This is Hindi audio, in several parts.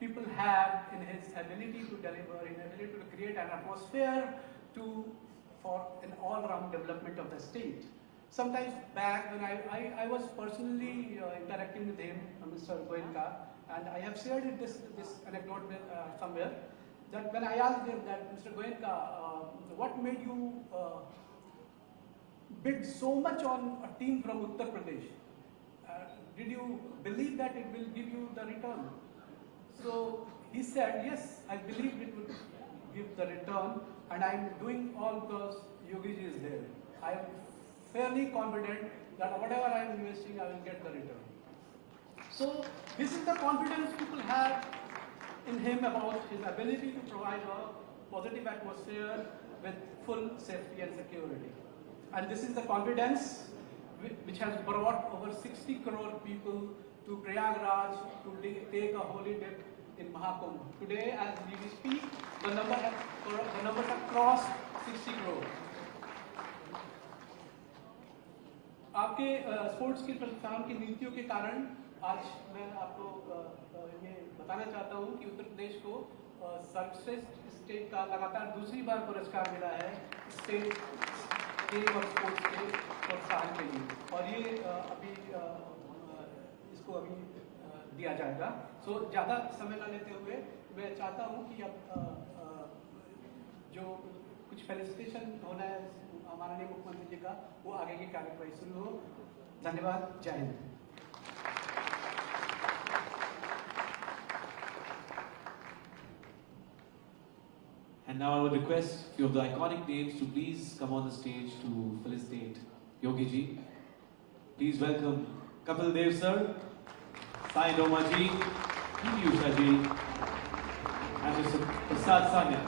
people have in his ability to deliver, in ability to create an atmosphere for an all-round development of the state. Sometimes back when I was personally interacting with him, Mr. Goenka, and I have shared this anecdote with, somewhere, that when I asked him that, Mr. Goenka, what made you bid so much on a team from Uttar Pradesh? Did you believe that it will give you the return? So he said, yes, I believe it will give the return, and I am doing all because Yogiji is there. I am fairly confident that whatever I am investing, I will get the return. So this is the confidence people have in him about his ability to provide a positive atmosphere with full safety and security. And this is the confidence which has brought over 60 crore people to Prayagraj to take a holy dip in Mahakumbh. Today, as we speak, the numbers have crossed 60 crore. आपके स्पोर्ट्स की प्लेटफॉर्म की नीतियों के कारण आज मैं आपको ये बताना चाहता हूँ कि उत्तर प्रदेश को सर्वश्रेष्ठ स्टेट का लगातार दूसरी बार पुरस्कार मिला है स्टेट गेम और स्पोर्ट्स के प्रोत्साहन के लिए, और ये अभी इसको अभी दिया जाएगा। सो ज़्यादा समय न लेते हुए मैं चाहता हूँ कि अब जो कुछ फेलिसिटेशन होना है माननीय मुख्यमंत्री जी का, वो आगे की कार्यवाही शुरू हो। धन्यवाद, जय Hind. And now I would request a few of the iconic names to please come on the stage to felicitate Yogi ji. Please welcome Kapil Dev sir, Sai Doma ji, P.T. Usha ji, and Mr. Prasad Sanya.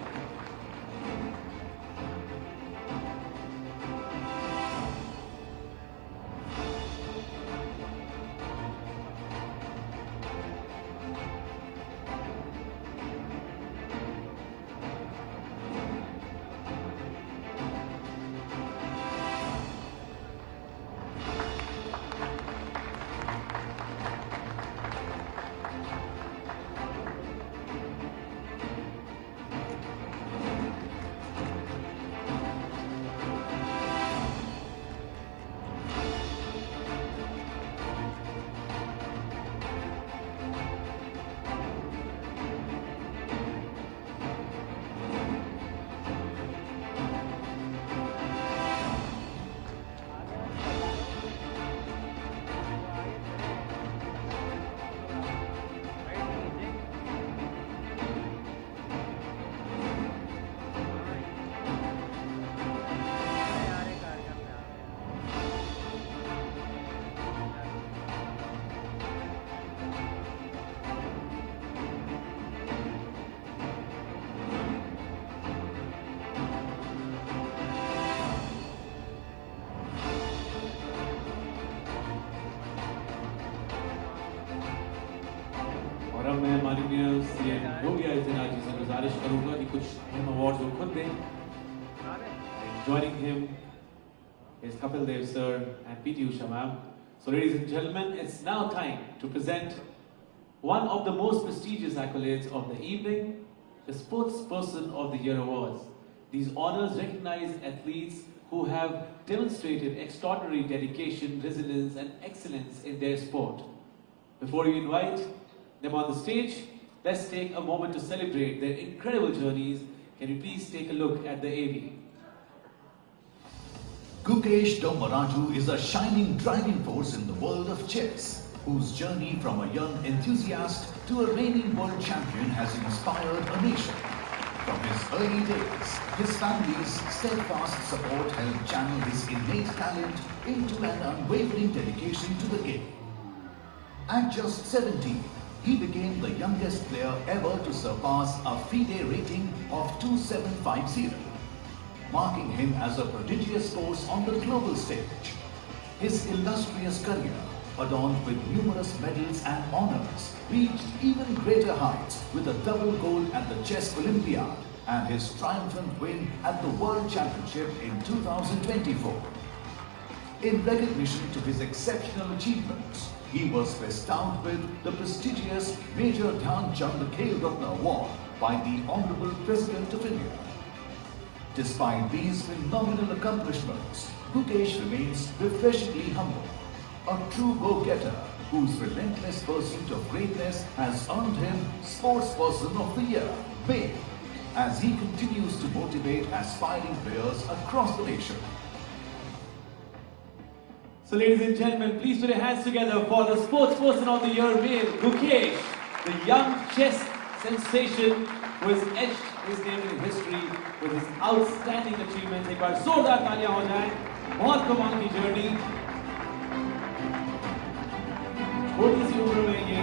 और अब मैं माननीय सीएम योगी आदित्यनाथ जी से गुजारिश करूंगा कि कुछ अहम अवार्ड्स वो खुद दें। Joining him is Kapil Dev sir and P.T. Usha ma'am. So ladies and gentlemen, it's now time to present one of the most prestigious accolades of the evening, the Sportsperson of the Year Awards. These honors recognize athletes who have demonstrated extraordinary dedication, resilience and excellence in their sport. Before we invite them on the stage, let's take a moment to celebrate their incredible journeys. Can you please take a look at the AV? Gukesh Dommaraju is a shining driving force in the world of chess, whose journey from a young enthusiast to a reigning world champion has inspired a nation. From his early days, his family's steadfast support helped channel his innate talent into an unwavering dedication to the game. At just 17, he became the youngest player ever to surpass a FIDE rating of 2750, marking him as a prodigious force on the global stage. His illustrious career, adorned with numerous medals and honors, reached even greater heights with a double gold at the Chess Olympiad and his triumphant win at the World Championship in 2024. In recognition to his exceptional achievements, he was bestowed with the prestigious Major Dhyan Chand Khel Ratna Award by the Honorable President of India. Despite these phenomenal accomplishments, Gukesh remains refreshingly humble, a true go-getter whose relentless pursuit of greatness has earned him Sportsperson of the Year fame as he continues to motivate aspiring players across the nation. So ladies and gentlemen, please put your hands together for the Sportsperson of the Year male, Gukesh, the young chess sensation who has etched his name in history with his outstanding achievements. एक बार जोरदार तालियां हो जाएं, बहुत कमाल की जर्नी। छोटी सी उम्र में ये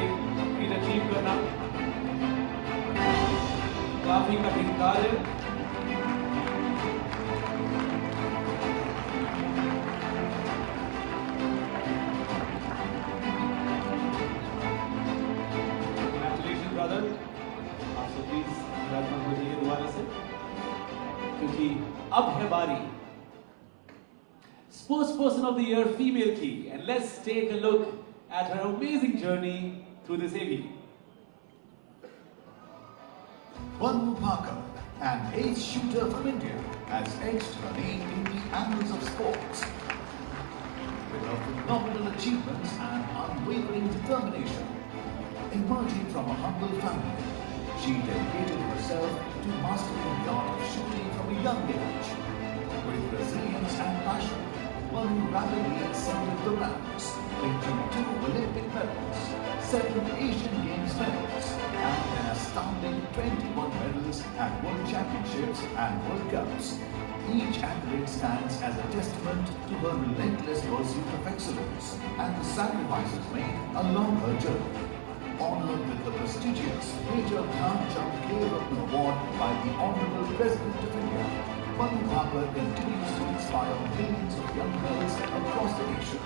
फीट अचीव करना काफी कठिन कार्य। Congratulations, brother. आप सब प्लीज विराजमान हो जाइए दोबारा से, क्योंकि अब है बारी Sportsperson of the Year female की, and let's take a look at her amazing journey through this AV. Banu Bhaker, an ace shooter from India, has etched her name in the annals of sports. With her phenomenal achievements and unwavering determination, emerging from a humble family, she dedicated herself to mastering the art of shooting from a young age. With resilience and passion, Banu rapidly ascended the ranks, clinching 2 Olympic medals, 7 Asian Games medals, and an astounding 21 medals at World Championships and World Cups. Each accolade stands as a testament to her relentless pursuit of excellence and the sacrifices made along her journey. Honored with the prestigious Major Dhyan Chand Khel Ratna Award by the Honorable President of India, Banu Bhaker continues to inspire millions of young girls across the nation.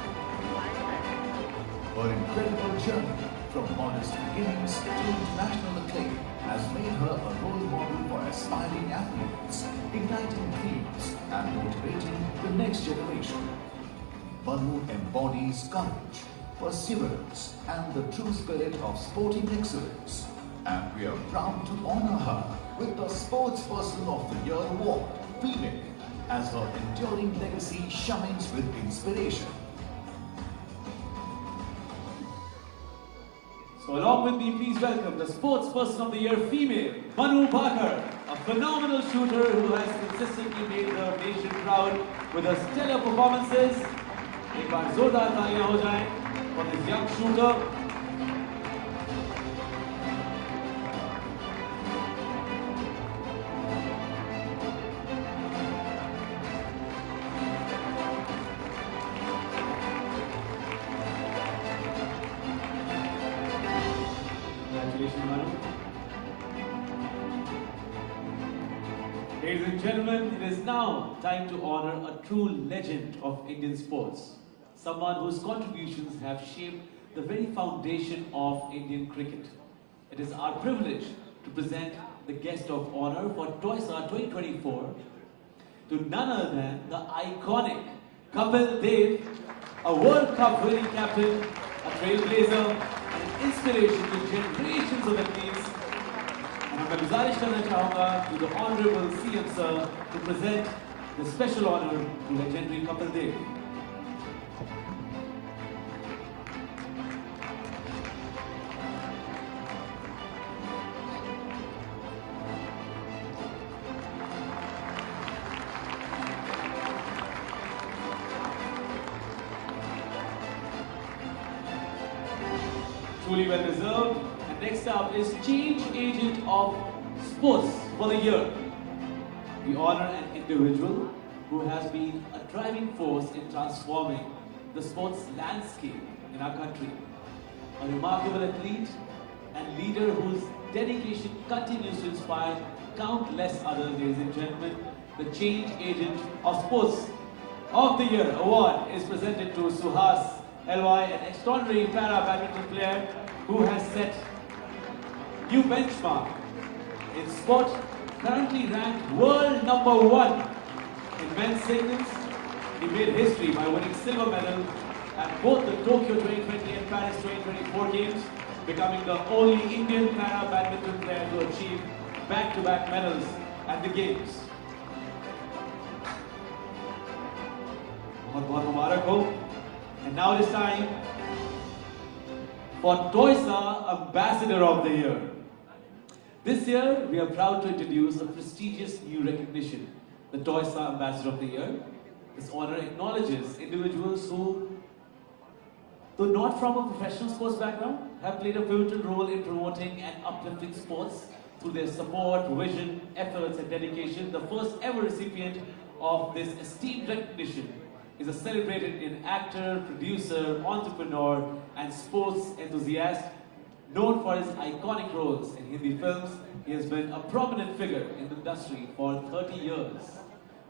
Her incredible journey from modest beginnings to international acclaim has made her a role model for aspiring athletes, igniting dreams and motivating the next generation. Banu embodies courage, perseverance and the true spirit of sporting excellence, and we are proud to honor her with the Sportsperson of the Year Award, female, as her enduring legacy shines with inspiration. So along with me, please welcome the Sportsperson of the Year female, Banu Bhaker, a phenomenal shooter who has consistently made her nation proud with her stellar performances. एक बार जोरदार तालियां हो जाएं for this young shooter. Congratulations, Manu. Ladies and gentlemen, it is now time to honor a true legend of Indian sports. Someone whose contributions have shaped the very foundation of Indian cricket. It is our privilege to present the guest of honor for TOYSA 2024 to none other than the iconic Kapil Dev, a World Cup winning captain, a trailblazer, and an inspiration to generations of athletes. And मैं गुजारिश करना चाहूँगा to the Honorable CM Sir to present the special honor to legendary Kapil Dev. Truly well deserved. And next up is Change Agent of Sports for the Year. We honor an individual who has been a driving force in transforming the sports landscape in our country. A remarkable athlete and leader whose dedication continues to inspire countless others, ladies and gentlemen. The Change Agent of Sports of the Year award is presented to Suhas LY, an extraordinary para-badminton player who has set new benchmark in sport, currently ranked world #1 in men's singles. He made history by winning silver medal at both the Tokyo 2020 and Paris 2024 games, becoming the only Indian para-badminton player to achieve back-to-back medals at the games. बहुत मुबारक हो. And now it is time for TOYSA Ambassador of the Year. This year, we are proud to introduce a prestigious new recognition, the TOYSA Ambassador of the Year. This honor acknowledges individuals who, though not from a professional sports background, have played a pivotal role in promoting and uplifting sports through their support, vision, efforts, and dedication. The first ever recipient of this esteemed recognition is a celebrated Indian actor, producer, entrepreneur, and sports enthusiast. Known for his iconic roles in Hindi films, he has been a prominent figure in the industry for 30 years.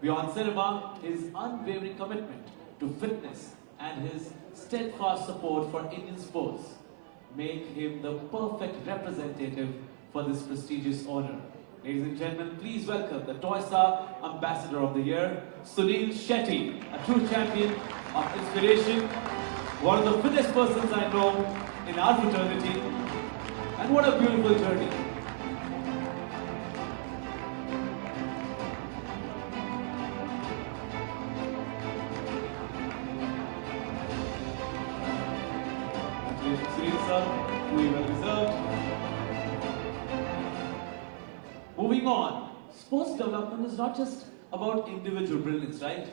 Beyond cinema, his unwavering commitment to fitness and his steadfast support for Indian sports make him the perfect representative for this prestigious honor. Ladies and gentlemen, please welcome the TOYSA Ambassador of the Year, Sunil Shetty, a true champion of inspiration, one of the fittest persons I know in our fraternity, and what a beautiful journey. Congratulations, Sunil sir, we well deserved. Moving on, sports development is not just about individual brilliance, right?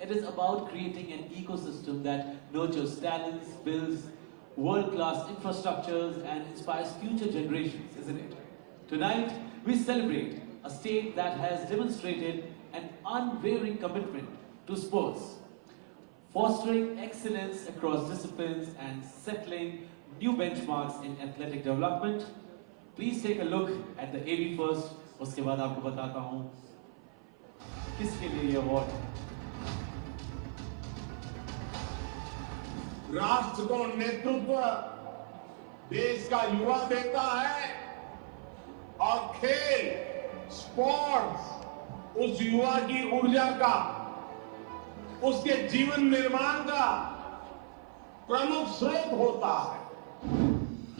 It is about creating an ecosystem that nurtures talents, builds world-class infrastructures, and inspires future generations, isn't it? Tonight, we celebrate a state that has demonstrated an unwavering commitment to sports, fostering excellence across disciplines and settling new benchmarks in athletic development. Please take a look at the AV first. उसके बाद आपको बताता हूँ किसके लिए ये अवार्ड है. राष्ट्र को नेतृत्व देश का युवा देता है और खेल स्पोर्ट्स उस युवा की ऊर्जा का, उसके जीवन निर्माण का प्रमुख स्रोत होता है.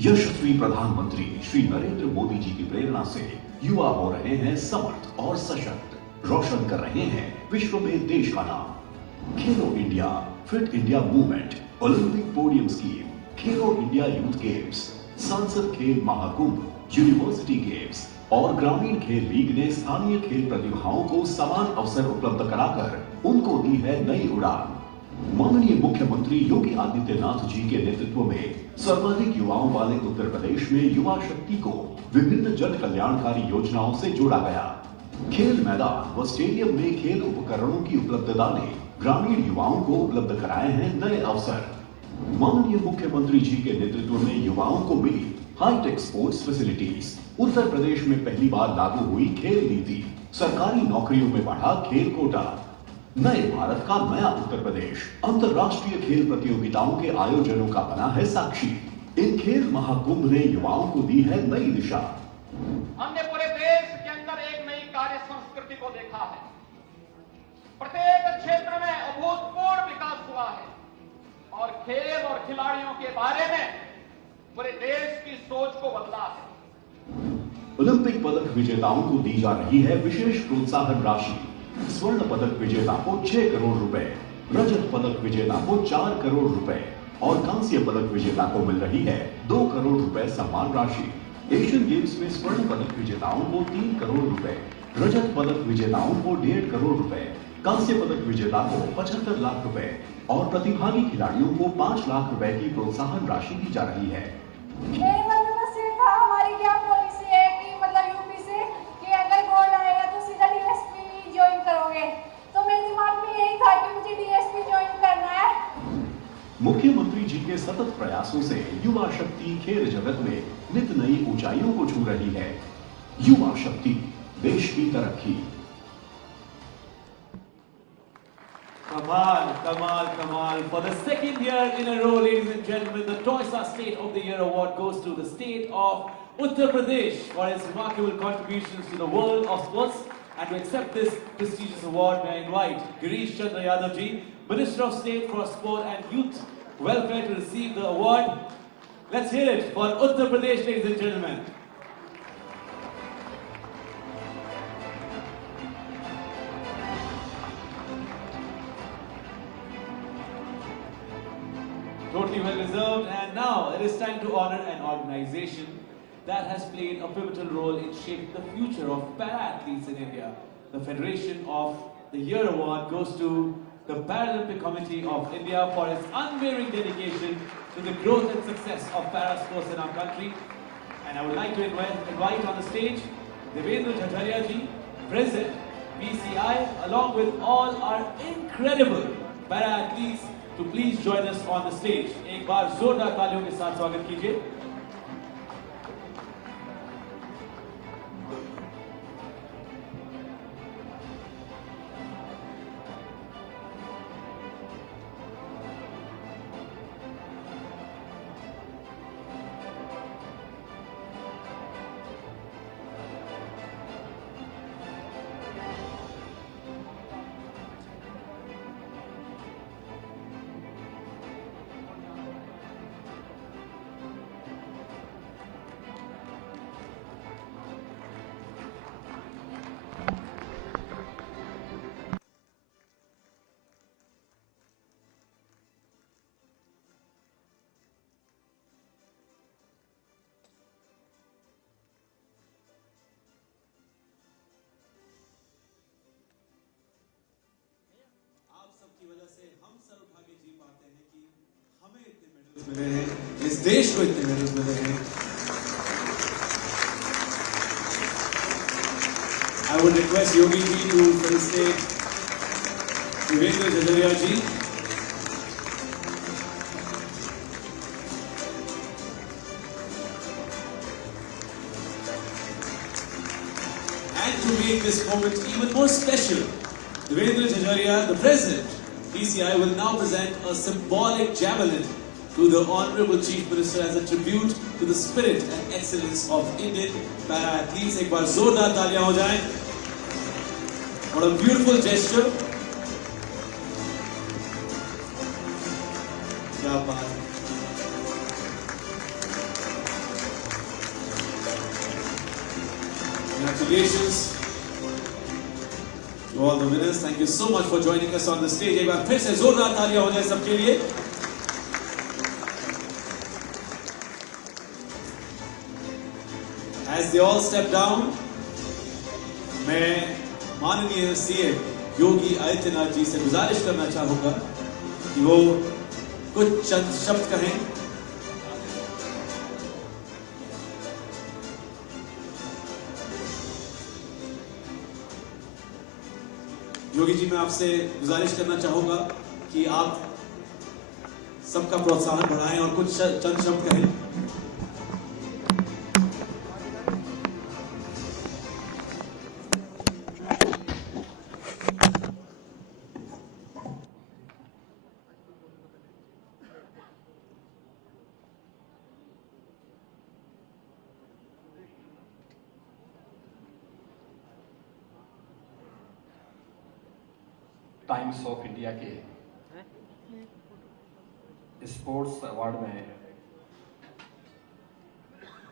यशस्वी प्रधानमंत्री श्री नरेंद्र मोदी जी की प्रेरणा से युवा हो रहे हैं समर्थ और सशक्त, रोशन कर रहे हैं विश्व में देश का नाम. खेलो India, fit India movement, Olympic podium scheme, खेलो इंडिया यूथ गेम्स, सांसद खेल महाकुंभ, यूनिवर्सिटी गेम्स और ग्रामीण खेल लीग ने स्थानीय खेल प्रतिभाओं को समान अवसर उपलब्ध कराकर उनको दी है नई उड़ान. माननीय मुख्यमंत्री योगी आदित्यनाथ जी के नेतृत्व में सर्वाधिक युवाओं वाले उत्तर प्रदेश में युवा शक्ति को विभिन्न जन कल्याणकारी योजनाओं से जोड़ा गया. खेल मैदान व स्टेडियम में खेल उपकरणों की उपलब्धता ने ग्रामीण युवाओं को उपलब्ध कराए हैं नए अवसर. माननीय मुख्यमंत्री जी के नेतृत्व में युवाओं को मिली hi tech sports facilities. Uttar Pradesh में पहली बार लागू हुई खेल नीति. सरकारी नौकरियों में बढ़ा खेल कोटा. नए भारत का नया उत्तर प्रदेश अंतर्राष्ट्रीय खेल प्रतियोगिताओं के आयोजनों का बना है साक्षी. इन खेल महाकुंभ ने युवाओं को दी है नई दिशा. हमने पूरे देश के अंदर एक नई कार्य संस्कृति को देखा है. प्रत्येक क्षेत्र में अभूतपूर्व विकास हुआ है और खेल और खिलाड़ियों के बारे में पूरे देश की सोच को बदला है. ओलंपिक पदक विजेताओं को दी जा रही है विशेष प्रोत्साहन राशि. स्वर्ण पदक विजेता को 6 करोड़ रुपए, रजत पदक विजेता को 4 करोड़ रुपए और कांस्य पदक विजेता को मिल रही है 2 करोड़ रुपए सम्मान राशि. एशियन गेम्स में स्वर्ण पदक विजेताओं को 3 करोड़ रुपए, रजत पदक विजेताओं को 1.5 करोड़ रुपए, कांस्य पदक विजेता को 75 लाख रुपए और प्रतिभागी खिलाड़ियों को 5 लाख रुपए की प्रोत्साहन राशि दी जा रही है. हमारी क्या पॉलिसी है कि मतलब यूपी से कि अगर गोल्ड आएगा तो सीधा डीएसपी ज्वाइन करोगे, तो मेरे दिमाग में यही था कि मुझे डीएसपी ज्वाइन करना है. मुख्यमंत्री जी के सतत प्रयासों से युवा शक्ति खेल जगत में नित नई ऊंचाइयों को छू रही है. युवा शक्ति, देश की तरक्की. Kamal, Kamal, Kamal. For the second year in a row, ladies and gentlemen, the TOYSA State of the Year award goes to the state of Uttar Pradesh for its remarkable contributions to the world of sports. And to accept this prestigious award, may I invite Girish Chandra Yadav ji, Minister of State for Sport and Youth welfare to receive the award. Let's hear it for Uttar Pradesh, ladies and gentlemen. Totally well deserved, and now it is time to honor an organization that has played a pivotal role in shaping the future of para-athletes in India. The Federation of the Year Award goes to the Paralympic Committee of India for its unwavering dedication to the growth and success of para sports in our country. And I would like to invite on the stage Devendra Jhajharia ji, President, PCI, along with all our incredible para-athletes to please join us on the stage. एक बार जोरदार तालियों के साथ स्वागत कीजिए. मिले हैं, इस देश को इतने मेडल्स मिले हैं. I would request Yogi ji to fill the stage. Devendra Jhajharia ji. And to make this moment even more special, Devendra Jhajharia, the President, PCI, will now present a symbolic javelin to the Honorable Chief Minister as a tribute to the spirit and excellence of Indian para-athletes. एक बार जोरदार तालियां हो जाएं. What a beautiful gesture. क्या बात. Congratulations to all the winners. Thank you so much for joining us on the stage. एक बार फिर से जोरदार तालियां हो जाएं सबके लिए. As they all step down, मैं माननीय सीएम योगी आदित्यनाथ जी से गुजारिश करना चाहूंगा कि वो कुछ चंद शब्द कहें. योगी जी, मैं आपसे गुजारिश करना चाहूंगा कि आप सबका प्रोत्साहन बढ़ाएं और कुछ चंद शब्द कहें. टाइम्स ऑफ इंडिया के स्पोर्ट्स अवार्ड में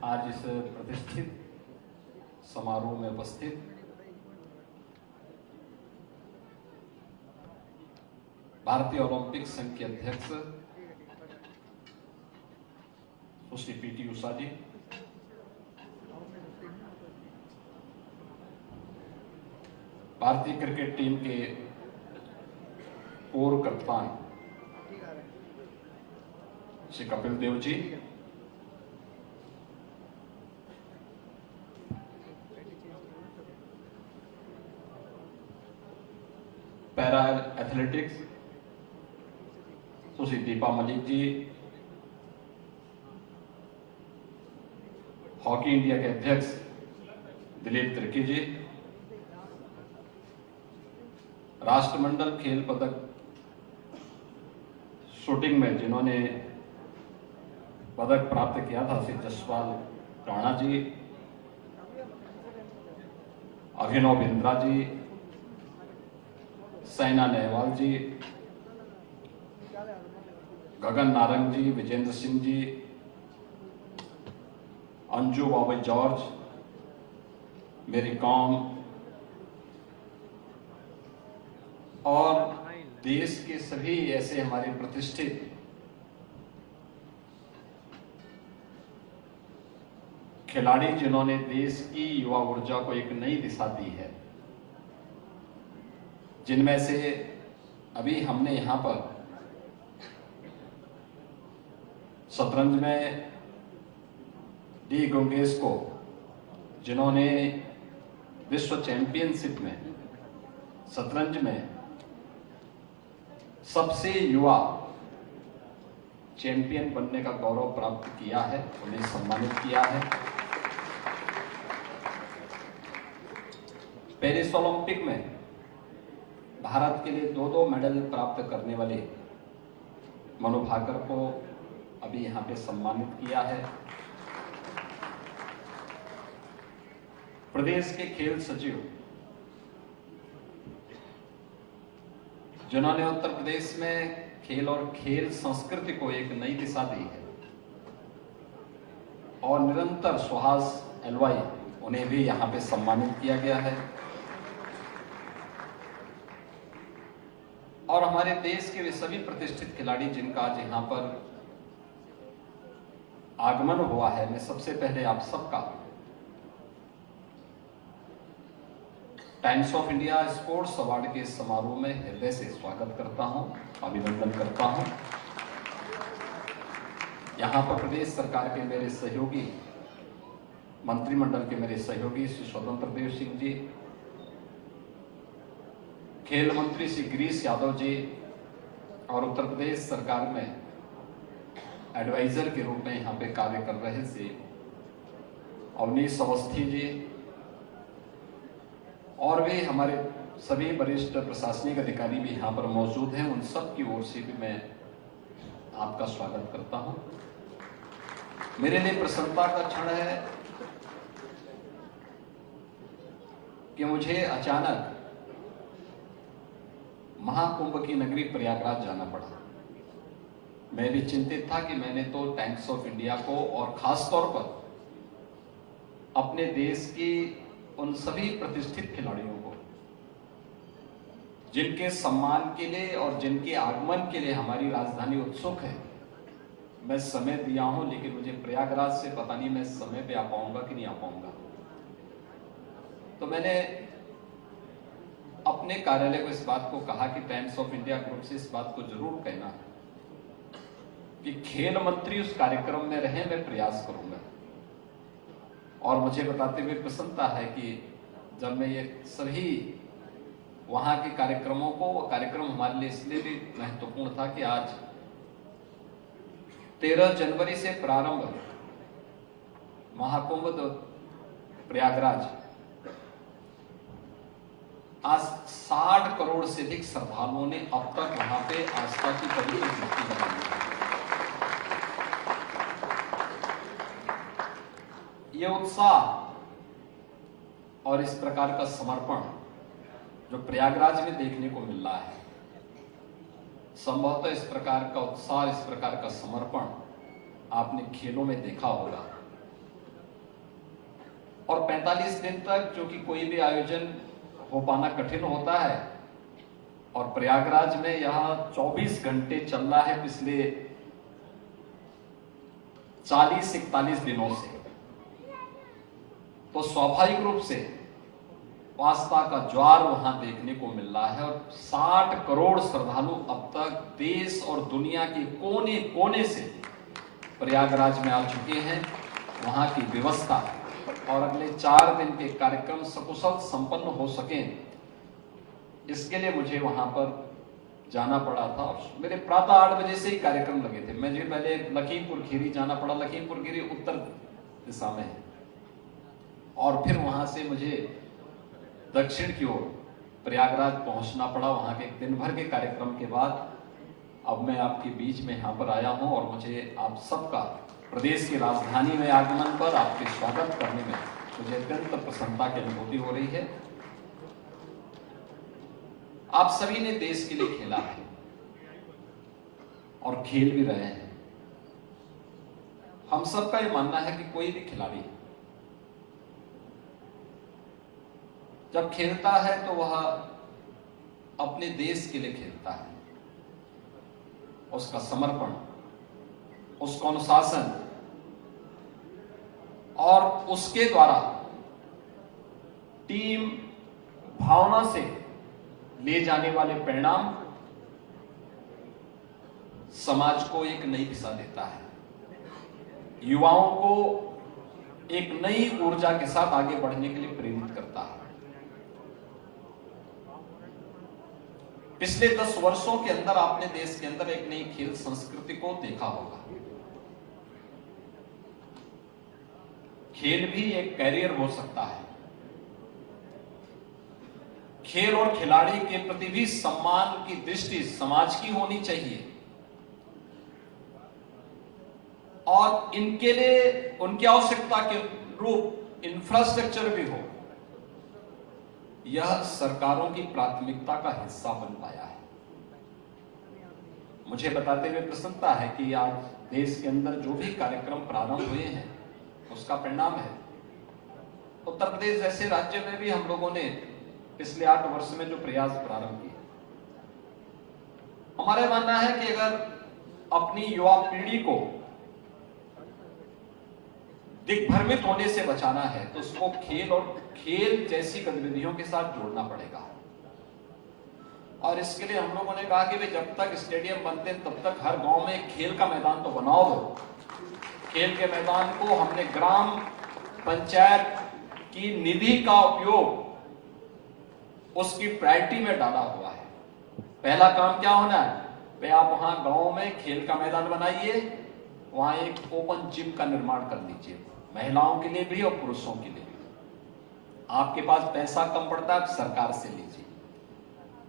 आज इस प्रतिष्ठित समारोह में उपस्थित भारतीय ओलंपिक संघ के अध्यक्ष सुश्री PT उषा जी, भारतीय क्रिकेट टीम के पूर्व कप्तान श्री कपिल देव जी, पैरा एथलेटिक्स सुश्री दीपा मलिक जी, हॉकी इंडिया के अध्यक्ष दिलीप त्रिकी जी, राष्ट्रमंडल खेल पदक शूटिंग में जिन्होंने पदक प्राप्त किया था श्री जसपाल राणा जी, अभिनव बिंद्रा जी, साइना नेहवाल जी, गगन नारंग जी, विजेंद्र सिंह जी, अंजू बाबा जॉर्ज, मेरी कॉम और देश के सभी ऐसे हमारे प्रतिष्ठित खिलाड़ी जिन्होंने देश की युवा ऊर्जा को एक नई दिशा दी है, जिनमें से अभी हमने यहाँ पर शतरंज में डी गुंगेस को, जिन्होंने विश्व चैंपियनशिप में शतरंज में सबसे युवा चैंपियन बनने का गौरव प्राप्त किया है, उन्हें सम्मानित किया है। पेरिस ओलंपिक में भारत के लिए 2-2 मेडल प्राप्त करने वाले मनु भाकर को अभी यहाँ पे सम्मानित किया है। प्रदेश के खेल सचिव, जिन्होंने उत्तर प्रदेश में खेल और खेल संस्कृति को एक नई दिशा दी है, और निरंतर सुहास एलवाई, उन्हें भी यहाँ पे सम्मानित किया गया है। और हमारे देश के वे सभी प्रतिष्ठित खिलाड़ी जिनका आज यहाँ पर आगमन हुआ है, मैं सबसे पहले आप सबका times of India sports award के समारोह में हृदय से स्वागत करता हूं, अभिनंदन करता हूं। यहां पर प्रदेश सरकार के मेरे सहयोगी, मंत्रिमंडल के मेरे सहयोगी श्री स्वतंत्र देव सिंह जी, खेल मंत्री श्री गिरीश यादव जी, और उत्तर प्रदेश सरकार में एडवाइजर के रूप में यहाँ पे कार्य कर रहे श्री अवनीश अवस्थी जी, और वे हमारे सभी वरिष्ठ प्रशासनिक अधिकारी भी यहाँ पर मौजूद हैं। उन सब की ओर से भी मैं आपका स्वागत करता हूँ। मेरे लिए प्रसन्नता का क्षण है कि मुझे अचानक महाकुंभ की नगरी प्रयागराज जाना पड़ा। मैं भी चिंतित था कि मैंने तो टाइम्स ऑफ इंडिया को और खास तौर पर अपने देश की उन सभी प्रतिष्ठित खिलाड़ियों को, जिनके सम्मान के लिए और जिनके आगमन के लिए हमारी राजधानी उत्सुक है, मैं समय दिया हूं, लेकिन मुझे प्रयागराज से पता नहीं मैं समय पे आ पाऊंगा कि नहीं आ पाऊंगा। तो मैंने अपने कार्यालय को इस बात को कहा कि टाइम्स ऑफ इंडिया ग्रुप से इस बात को जरूर कहना कि खेल मंत्री उस कार्यक्रम में रहे, मैं प्रयास करूंगा। और मुझे बताते हुए प्रसन्नता है कि जब मैं ये सभी वहां के कार्यक्रमों को, वो कार्यक्रम हमारे लिए इसलिए भी महत्वपूर्ण था कि आज 13 जनवरी से प्रारंभ महाकुंभ प्रयागराज, आज 60 करोड़ से अधिक श्रद्धालुओं ने अब तक वहां पे आस्था की पवित्र डुबकी लगाई है। ये उत्साह और इस प्रकार का समर्पण जो प्रयागराज में देखने को मिल रहा है, संभवतः इस प्रकार का उत्साह, इस प्रकार का समर्पण आपने खेलों में देखा होगा। और 45 दिन तक जो कि कोई भी आयोजन हो पाना कठिन होता है, और प्रयागराज में यहां 24 घंटे चल रहा है पिछले 40-41 दिनों से, तो स्वाभाविक रूप से आस्था का ज्वार वहां देखने को मिल रहा है। और 60 करोड़ श्रद्धालु अब तक देश और दुनिया के कोने कोने से प्रयागराज में आ चुके हैं। वहां की व्यवस्था और अगले 4 दिन के कार्यक्रम सकुशल संपन्न हो सके, इसके लिए मुझे वहां पर जाना पड़ा था। और मेरे प्रातः 8 बजे से ही कार्यक्रम लगे थे। मुझे पहले लखीमपुर खीरी जाना पड़ा। लखीमपुर खीरी उत्तर दिशा में है, और फिर वहां से मुझे दक्षिण की ओर प्रयागराज पहुंचना पड़ा। वहां के दिन भर के कार्यक्रम के बाद अब मैं आपके बीच में यहाँ पर आया हूं, और मुझे आप सबका प्रदेश की राजधानी में आगमन पर आपके स्वागत करने में मुझे अत्यंत प्रसन्नता की अनुभूति हो रही है। आप सभी ने देश के लिए खेला है, और खेल भी रहे हैं। हम सबका ये मानना है कि कोई भी खिलाड़ी जब खेलता है तो वह अपने देश के लिए खेलता है। उसका समर्पण, उसका अनुशासन और उसके द्वारा टीम भावना से ले जाने वाले परिणाम समाज को एक नई दिशा देता है, युवाओं को एक नई ऊर्जा के साथ आगे बढ़ने के लिए प्रेरित करता है। पिछले 10 वर्षों के अंदर आपने देश के अंदर एक नई खेल संस्कृति को देखा होगा। खेल भी एक कैरियर हो सकता है। खेल और खिलाड़ी के प्रति भी सम्मान की दृष्टि समाज की होनी चाहिए और इनके लिए उनकी आवश्यकता के रूप इंफ्रास्ट्रक्चर भी हो। यह सरकारों की प्राथमिकता का हिस्सा बन पाया है। मुझे बताते हुए प्रसन्नता है कि आज देश के अंदर जो भी कार्यक्रम प्रारंभ हुए हैं उसका परिणाम है। उत्तर प्रदेश जैसे राज्य में भी हम लोगों ने पिछले 8 वर्ष में जो प्रयास प्रारंभ किए, हमारा मानना है कि अगर अपनी युवा पीढ़ी को दिग्भ्रमित होने से बचाना है तो उसको खेल और खेल जैसी गतिविधियों के साथ जोड़ना पड़ेगा। और इसके लिए हम लोगों ने कहा कि जब तक स्टेडियम बनते तब तक हर गांव में खेल का मैदान तो बनाओ दो। खेल के मैदान को हमने ग्राम पंचायत की निधि का उपयोग उसकी प्रायोरिटी में डाला हुआ है। पहला काम क्या होना है भाई, आप वहां गांव में खेल का मैदान बनाइए, वहां एक ओपन जिम का निर्माण कर दीजिए, महिलाओं के लिए भी और पुरुषों के लिए भी। आपके पास पैसा कम पड़ता है, आप सरकार से लीजिए।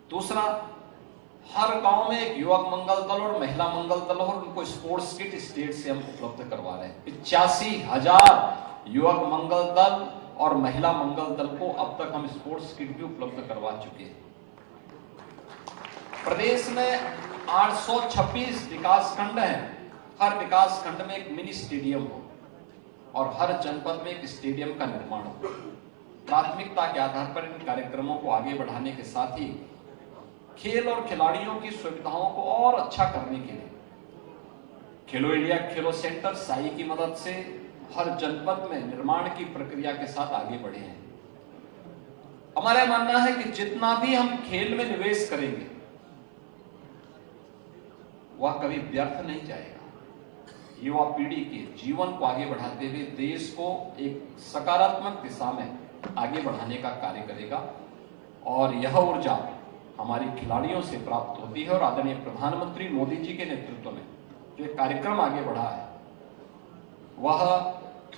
दूसरा, हर गांव में एक युवक मंगल दल और महिला मंगल दल हो और उनको स्पोर्ट्स किट स्टेट से हम उपलब्ध करवा रहे हैं। 85,000 युवक मंगल दल और महिला मंगल दल को अब तक हम स्पोर्ट्स किट भी उपलब्ध करवा चुके हैं। प्रदेश में 826 विकास खंड हैं। हर विकास खंड में एक मिनी स्टेडियम हो और हर जनपद में एक स्टेडियम का निर्माण हो। प्राथमिकता के आधार पर इन कार्यक्रमों को आगे बढ़ाने के साथ ही खेल और खिलाड़ियों की सुविधाओं को और अच्छा करने के लिए खेलो इंडिया खेलो सेंटर साई की मदद से हर जनपद में निर्माण की प्रक्रिया के साथ आगे बढ़े हैं। हमारा मानना है कि जितना भी हम खेल में निवेश करेंगे वह कभी व्यर्थ नहीं जाएगा। युवा पीढ़ी के जीवन को आगे बढ़ाते हुए देश को एक सकारात्मक दिशा में आगे बढ़ाने का कार्य करेगा और यह ऊर्जा हमारे खिलाड़ियों से प्राप्त होती है। और आदरणीय प्रधानमंत्री मोदी जी के नेतृत्व में जो एक कार्यक्रम आगे बढ़ा है वह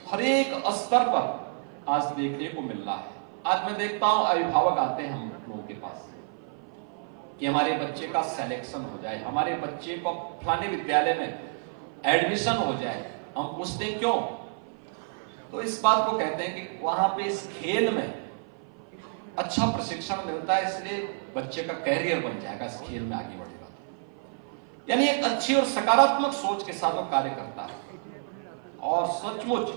हर एक स्तर पर आज देखने को मिल रहा है। आज मैं देखता हूं अभिभावक आते हैं हम लोगों के पास कि हमारे बच्चे का सिलेक्शन हो जाए, हमारे बच्चे को फलाने विद्यालय में एडमिशन हो जाए। हम पूछते हैं क्यों, तो इस बात को कहते हैं कि वहां पे इस खेल में अच्छा प्रशिक्षण मिलता है, इसलिए बच्चे का कैरियर बन जाएगा, इस खेल में आगे बढ़ेगा। यानी एक अच्छी और सकारात्मक सोच के साथ वो कार्य करता है। और सचमुच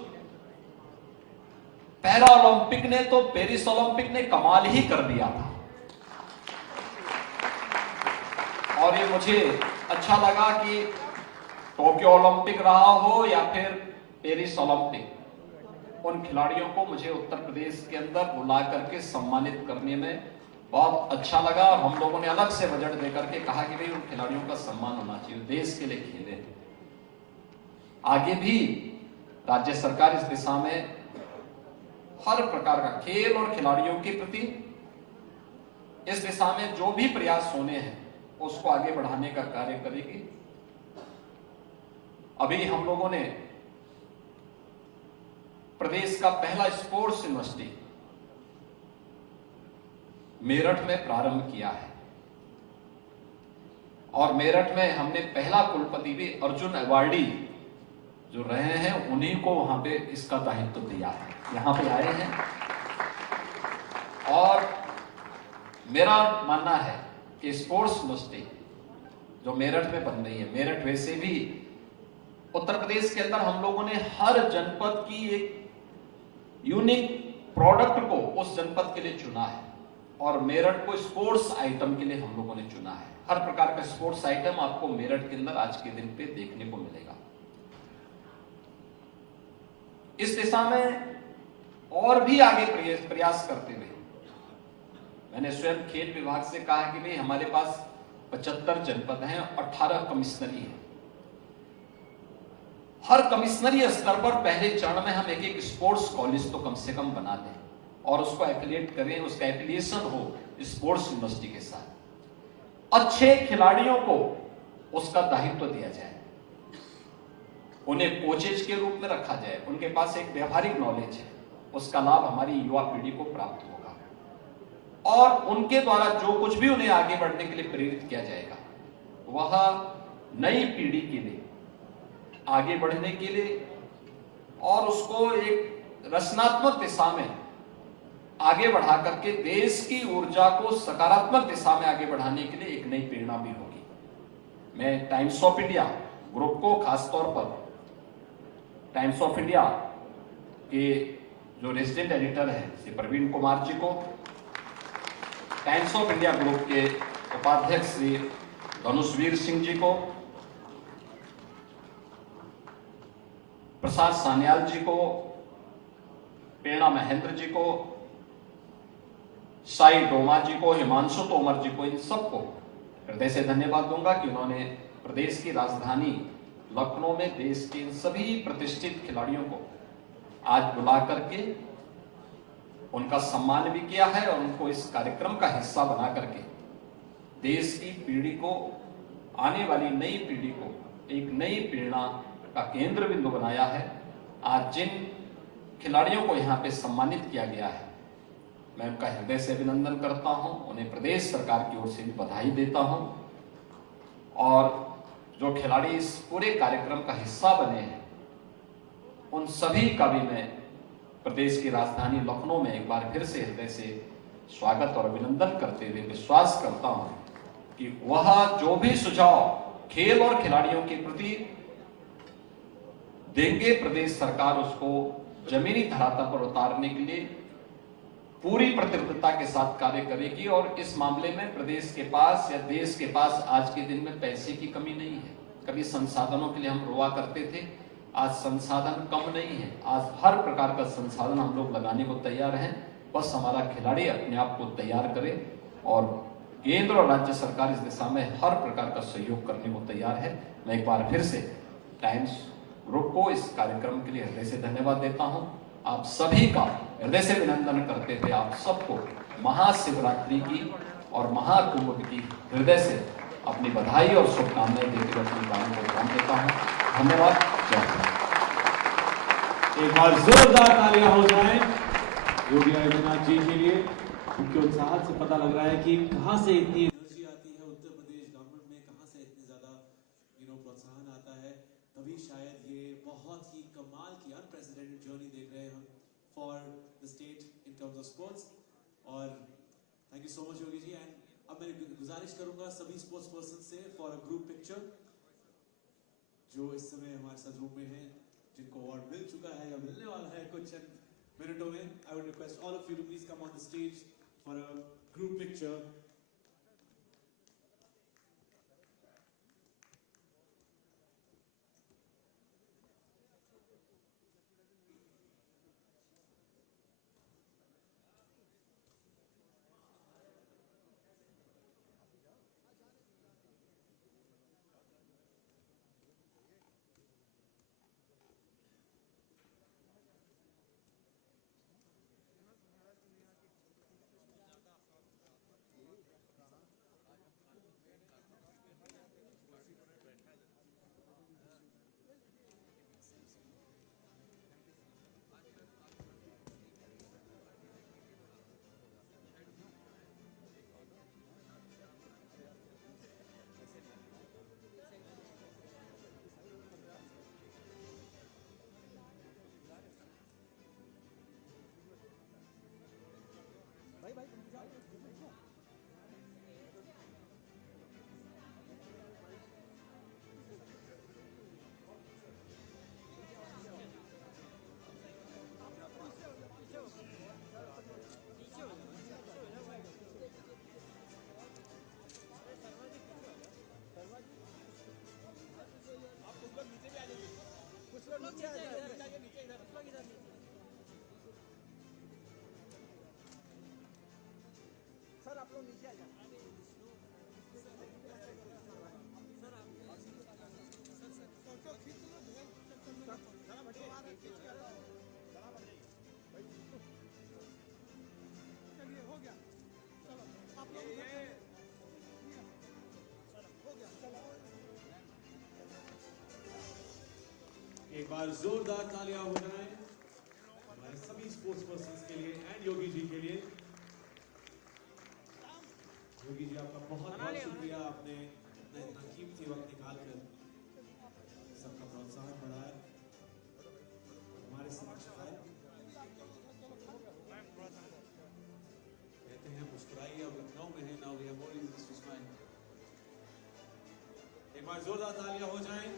पैरा ओलंपिक ने तो पेरिस ओलंपिक ने कमाल ही कर दिया था। और ये मुझे अच्छा लगा कि टोक्यो ओलंपिक रहा हो या फिर पेरिस ओलंपिक, उन खिलाड़ियों को मुझे उत्तर प्रदेश के अंदर बुला करके सम्मानित करने में बहुत अच्छा लगा। और हम लोगों ने अलग से बजट देकर के कहा कि भाई उन खिलाड़ियों का सम्मान होना चाहिए, देश के लिए खेले। आगे भी राज्य सरकार इस दिशा में हर प्रकार का खेल और खिलाड़ियों के प्रति इस दिशा में जो भी प्रयास होने हैं उसको आगे बढ़ाने का कार्य करेगी। अभी हम लोगों ने प्रदेश का पहला स्पोर्ट्स यूनिवर्सिटी मेरठ में प्रारंभ किया है और मेरठ में हमने पहला कुलपति भी अर्जुन अवार्डी जो रहे हैं उन्हीं को वहां पे इसका दायित्व दिया है, यहां पे आए हैं। और मेरा मानना है कि स्पोर्ट्स यूनिवर्सिटी जो मेरठ में बन रही है। मेरठ वैसे भी उत्तर प्रदेश के अंदर हम लोगों ने हर जनपद की एक यूनिक प्रोडक्ट को उस जनपद के लिए चुना है और मेरठ को स्पोर्ट्स आइटम के लिए हम लोगों ने चुना है। हर प्रकार का स्पोर्ट्स आइटम आपको मेरठ के अंदर आज के दिन पे देखने को मिलेगा। इस दिशा में और भी आगे प्रयास करते हुए मैंने स्वयं खेल विभाग से कहा कि भाई हमारे पास 75 जनपद हैं, 18 कमिश्नरी है। हर कमिश्नरी स्तर पर पहले चरण में हम एक स्पोर्ट्स कॉलेज तो कम से कम बना दें और उसको एफिलिएट करें, उसका एफिलिएशन हो स्पोर्ट्स यूनिवर्सिटी के साथ। अच्छे खिलाड़ियों को उसका दायित्व दिया जाए, उन्हें कोचेज के रूप में रखा जाए, उनके पास एक व्यावहारिक नॉलेज है, उसका लाभ हमारी युवा पीढ़ी को प्राप्त होगा और उनके द्वारा जो कुछ भी उन्हें आगे बढ़ने के लिए प्रेरित किया जाएगा वह नई पीढ़ी के लिए आगे बढ़ने के लिए और उसको एक रचनात्मक दिशा में आगे बढ़ा करके देश की ऊर्जा को सकारात्मक दिशा में आगे बढ़ाने के लिए एक नई प्रेरणा भी होगी। मैं टाइम्स ऑफ इंडिया ग्रुप को खासतौर पर टाइम्स ऑफ इंडिया के जो रेजिडेंट एडिटर हैं श्री प्रवीण कुमार जी को, टाइम्स ऑफ इंडिया ग्रुप के उपाध्यक्ष श्री धनुषवीर सिंह जी को, प्रसाद सान्याल जी को, प्रेरणा महेंद्र जी को, साई डोमा जी को, हिमांशु तोमर जी को, इन सबको हृदय से धन्यवाद दूंगा कि उन्होंने प्रदेश की राजधानी लखनऊ में देश के इन सभी प्रतिष्ठित खिलाड़ियों को आज बुला करके उनका सम्मान भी किया है और उनको इस कार्यक्रम का हिस्सा बना करके देश की पीढ़ी को, आने वाली नई पीढ़ी को एक नई प्रेरणा का केंद्र बिंदु बनाया है। आज जिन खिलाड़ियों को यहाँ पे सम्मानित किया गया है मैं उनका हृदय से अभिनंदन करता हूं, उन्हें प्रदेश सरकार की ओर से भी बधाई देता हूं और जो खिलाड़ी इस पूरे कार्यक्रम का हिस्सा बने हैं उन सभी का भी मैं प्रदेश की राजधानी लखनऊ में एक बार फिर से हृदय से स्वागत और अभिनंदन करते हुए विश्वास करता हूं कि वह जो भी सुझाव खेल और खिलाड़ियों के प्रति देंगे प्रदेश सरकार उसको जमीनी धरातल पर उतारने के लिए पूरी प्रतिबद्धता के साथ कार्य करेगी और इस मामले में प्रदेश के पास या देश के पास आज के दिन में पैसे की कमी नहीं है। कभी संसाधनों के लिए हम रोआ करते थे, आज संसाधन कम नहीं है, आज हर प्रकार का संसाधन हम लोग लगाने को तैयार हैं। बस हमारा खिलाड़ी अपने आप को तैयार करे और केंद्र और राज्य सरकार इस दिशा में हर प्रकार का सहयोग करने को तैयार है। मैं एक बार फिर से टाइम्स ग्रुप को इस कार्यक्रम के लिए हृदय से धन्यवाद देता हूं। आप सभी का हृदय से अभिनंदन करते हुए आप सबको महाशिवरात्रि की और महाकुंभ की हृदय से अपनी बधाई और शुभकामनाएं देते हुए अपनी बातों को विराम देता हूं। धन्यवाद। जय हिंद। एक बार जोरदार तालियां हो जाएं योगी आदित्यनाथ जी के लिए। उनके उत्साह से पता लग रहा है कि कहां से इतनी एनर्जी आती है उत्तर प्रदेश गवर्नमेंट में, कहां से इतने ज्यादा प्रोत्साहन आता है। तभी शायद ये बहुत ही कमाल की अनप्रेसिडेंटेड जर्नी देख रहे हैं हम for the state in terms of sports. और thank you so much Yogi ji. And अब मैं गुजारिश करूंगा सभी स्पोर्ट्स पर्सन से फॉर अ ग्रुप पिक्चर जो इस समय हमारे साथ रूम में हैं, जिनको अवार्ड मिल चुका है या मिलने वाला है कुछ मिनटों में। I would request all of you to please come on the stage for a group picture. चलिए हो गया, चलो आप लोग हो गया, चलो। एक बार जोरदार तालियां हो जाए हमारे सभी स्पोर्ट्स पर्सन के लिए एंड योगी जी के लिए। योगी जी आपका बहुत बहुत शुक्रिया, आपने इतना कीमती वक्त निकालकर सबका प्रोत्साहन बढ़ाया, हमारे समक्ष आए। कहते हैं मुस्कुराइए, अब लखनऊ में है, now we have more reasons to smile. एक बार जोरदार तालियां हो जाएं।